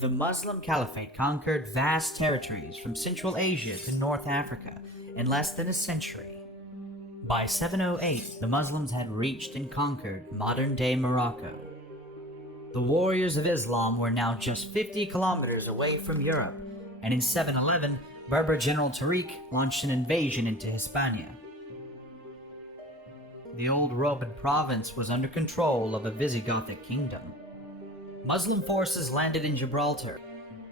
The Muslim Caliphate conquered vast territories from Central Asia to North Africa in less than a century. By 708, the Muslims had reached and conquered modern-day Morocco. The warriors of Islam were now just 50 kilometers away from Europe, and in 711, Berber General Tarik launched an invasion into Hispania. The old Roman province was under control of a Visigothic kingdom. Muslim forces landed in Gibraltar.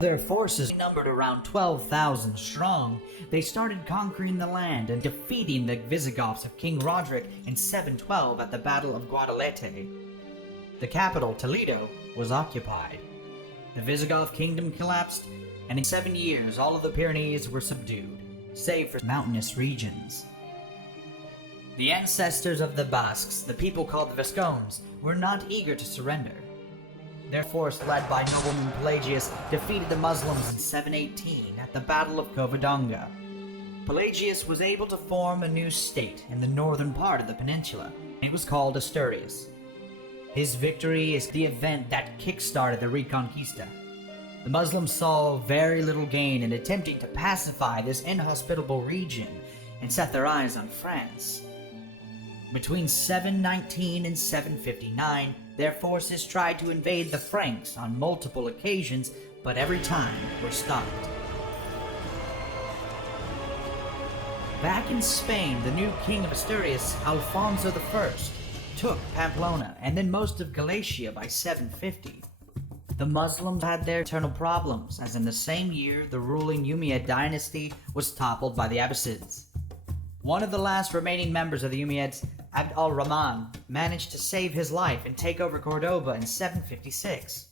Their forces numbered around 12,000 strong. They started conquering the land and defeating the Visigoths of King Roderick in 712 at the Battle of Guadalete. The capital, Toledo, was occupied. The Visigoth kingdom collapsed, and in 7 years all of the Pyrenees were subdued, save for mountainous regions. The ancestors of the Basques, the people called the Vascons, were not eager to surrender. Their force, led by nobleman Pelagius, defeated the Muslims in 718 at the Battle of Covadonga. Pelagius was able to form a new state in the northern part of the peninsula. It was called Asturias. His victory is the event that kick-started the Reconquista. The Muslims saw very little gain in attempting to pacify this inhospitable region and set their eyes on France. Between 719 and 759, their forces tried to invade the Franks on multiple occasions, but every time were stopped. Back in Spain, the new king of Asturias, Alfonso I, took Pamplona and then most of Galicia by 750. The Muslims had their internal problems, as in the same year the ruling Umayyad dynasty was toppled by the Abbasids. One of the last remaining members of the Umayyads, Abd al-Rahman, managed to save his life and take over Cordoba in 756.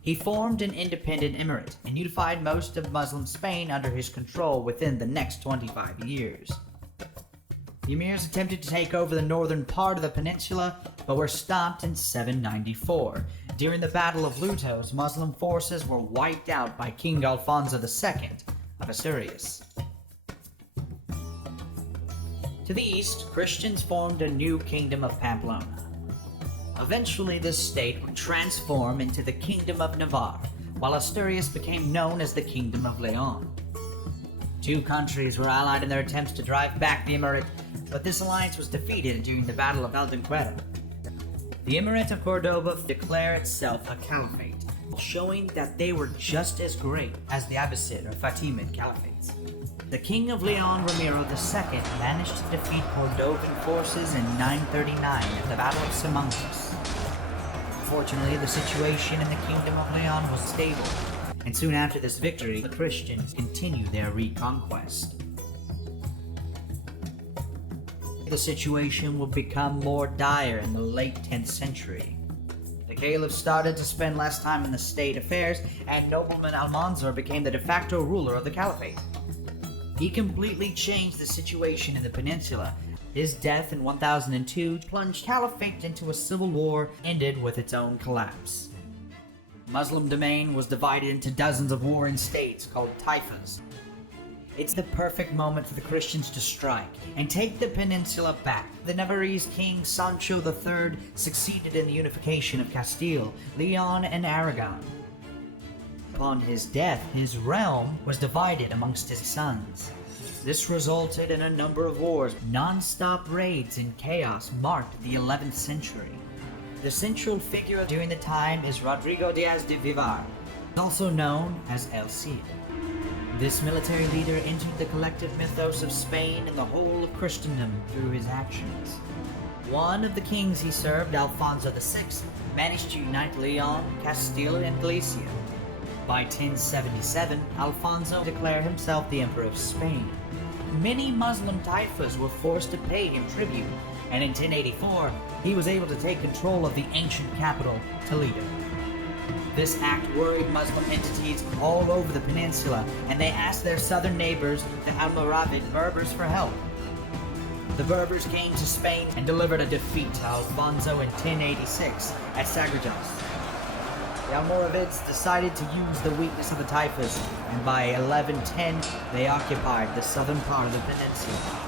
He formed an independent emirate and unified most of Muslim Spain under his control within the next 25 years. The emirs attempted to take over the northern part of the peninsula, but were stopped in 794. During the Battle of Lutos, Muslim forces were wiped out by King Alfonso II of Asturias. To the east, Christians formed a new kingdom of Pamplona. Eventually, this state would transform into the Kingdom of Navarre, while Asturias became known as the Kingdom of Leon. Two countries were allied in their attempts to drive back the emirate, but this alliance was defeated during the Battle of Valdenquera. The Emirate of Cordoba declared itself a caliphate, showing that they were just as great as the Abbasid or Fatimid caliphates. The King of Leon, Ramiro II, managed to defeat Cordovan forces in 939 at the Battle of Simancas. Fortunately, the situation in the Kingdom of Leon was stable, and soon after this victory, the Christians continued their reconquest. The situation would become more dire in the late 10th century. The Caliph started to spend less time in the state affairs, and nobleman Almanzor became the de facto ruler of the Caliphate. He completely changed the situation in the peninsula. His death in 1002 plunged Caliphate into a civil war, ended with its own collapse. Muslim domain was divided into dozens of warring states called taifas. It's the perfect moment for the Christians to strike and take the peninsula back. The Navarrese king Sancho III succeeded in the unification of Castille, Leon, and Aragon. Upon his death, his realm was divided amongst his sons. This resulted in a number of wars. Non-stop raids and chaos marked the 11th century. The central figure during the time is Rodrigo Diaz de Vivar, also known as El Cid. This military leader entered the collective mythos of Spain and the whole of Christendom through his actions. One of the kings he served, Alfonso VI, managed to unite Leon, Castile, and Galicia. By 1077, Alfonso declared himself the Emperor of Spain. Many Muslim taifas were forced to pay him tribute, and in 1084, he was able to take control of the ancient capital, Toledo. This act worried Muslim entities all over the peninsula, and they asked their southern neighbors, the Almoravid Berbers, for help. The Berbers came to Spain and delivered a defeat to Alfonso in 1086 at Sagrajas. The Almoravids decided to use the weakness of the taifas, and by 1110 they occupied the southern part of the peninsula.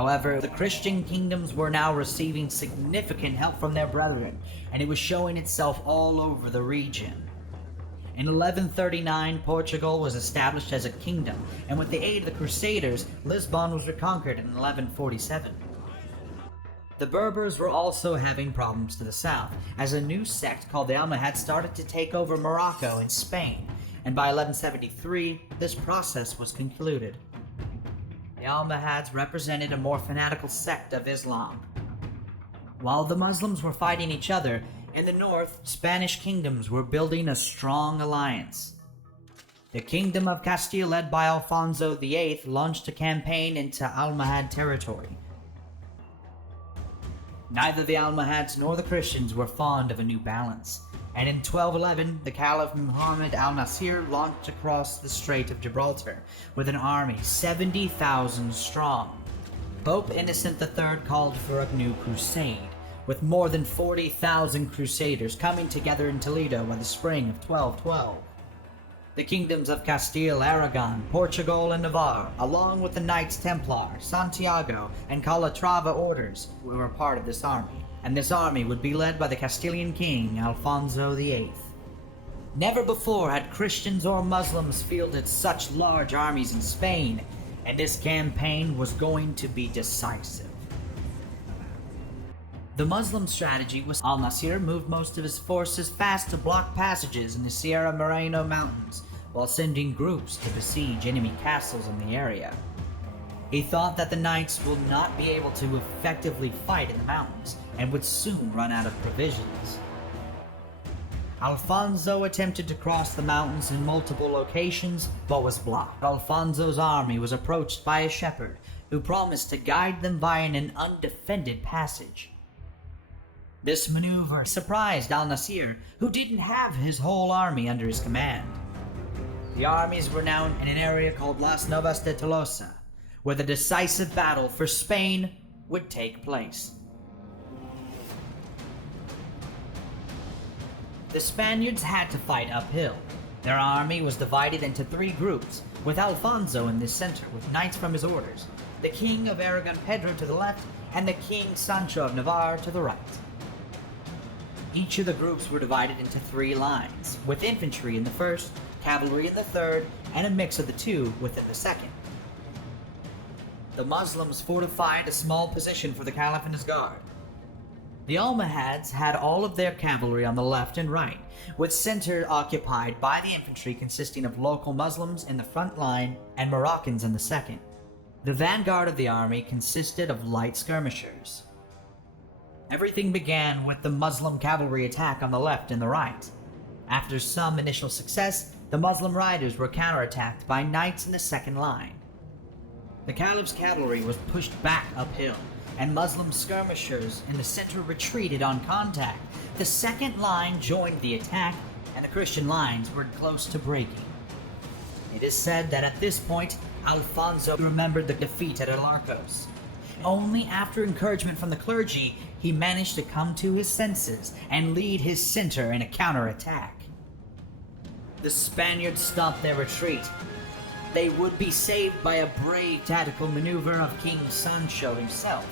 However, the Christian kingdoms were now receiving significant help from their brethren, and it was showing itself all over the region. In 1139, Portugal was established as a kingdom, and with the aid of the Crusaders, Lisbon was reconquered in 1147. The Berbers were also having problems to the south, as a new sect called the Almohads started to take over Morocco and Spain, and by 1173, this process was concluded. The Almohads represented a more fanatical sect of Islam. While the Muslims were fighting each other, in the north, Spanish kingdoms were building a strong alliance. The Kingdom of Castille, led by Alfonso VIII, launched a campaign into Almohad territory. Neither the Almohads nor the Christians were fond of a new balance, and in 1211, the Caliph Muhammad al-Nasir launched across the Strait of Gibraltar with an army 70,000 strong. Pope Innocent III called for a new crusade, with more than 40,000 Crusaders coming together in Toledo by the spring of 1212. The kingdoms of Castille, Aragon, Portugal, and Navarre, along with the Knights Templar, Santiago and Calatrava Orders, were a part of this army, and this army would be led by the Castilian king Alfonso VIII. Never before had Christians or Muslims fielded such large armies in Spain, and this campaign was going to be decisive. The Muslim strategy was al-Nasir moved most of his forces fast to block passages in the Sierra Moreno Mountains, while sending groups to besiege enemy castles in the area. He thought that the knights would not be able to effectively fight in the mountains, and would soon run out of provisions. Alfonso attempted to cross the mountains in multiple locations, but was blocked. Alfonso's army was approached by a shepherd, who promised to guide them by an undefended passage. This maneuver surprised al-Nasir, who didn't have his whole army under his command. The armies were now in an area called Las Navas de Tolosa, where the decisive battle for Spain would take place. The Spaniards had to fight uphill. Their army was divided into three groups, with Alfonso in the center with knights from his orders, the King of Aragon Pedro to the left, and the King Sancho of Navarre to the right. Each of the groups were divided into three lines, with infantry in the first, cavalry in the third, and a mix of the two within the second. The Muslims fortified a small position for the Caliph and his guard. The Almohads had all of their cavalry on the left and right, with center occupied by the infantry consisting of local Muslims in the front line and Moroccans in the second. The vanguard of the army consisted of light skirmishers. Everything began with the Muslim cavalry attack on the left and the right. After some initial success, the Muslim riders were counterattacked by knights in the second line. The Caliph's cavalry was pushed back uphill, and Muslim skirmishers in the center retreated on contact. The second line joined the attack, and the Christian lines were close to breaking. It is said that at this point, Alfonso remembered the defeat at Alarcos. Only after encouragement from the clergy, he managed to come to his senses and lead his center in a counterattack. The Spaniards stopped their retreat. They would be saved by a brave tactical maneuver of King Sancho himself.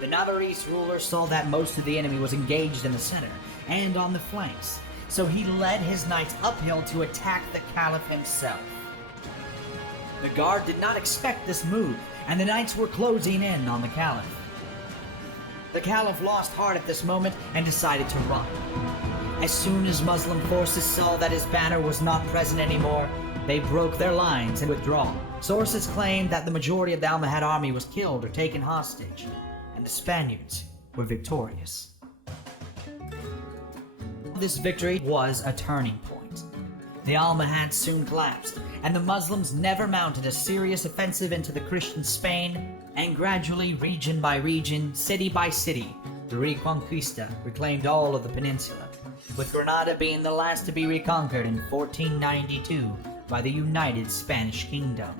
The Navarrese ruler saw that most of the enemy was engaged in the center and on the flanks, so he led his knights uphill to attack the Caliph himself. The guard did not expect this move, and the knights were closing in on the Caliph. The Caliph lost heart at this moment and decided to run. As soon as Muslim forces saw that his banner was not present anymore, they broke their lines and withdrew. Sources claim that the majority of the Almohad army was killed or taken hostage, and the Spaniards were victorious. This victory was a turning point. The Almohads soon collapsed, and the Muslims never mounted a serious offensive into the Christian Spain, and gradually, region by region, city by city, the Reconquista reclaimed all of the peninsula, with Granada being the last to be reconquered in 1492 by the united Spanish Kingdom.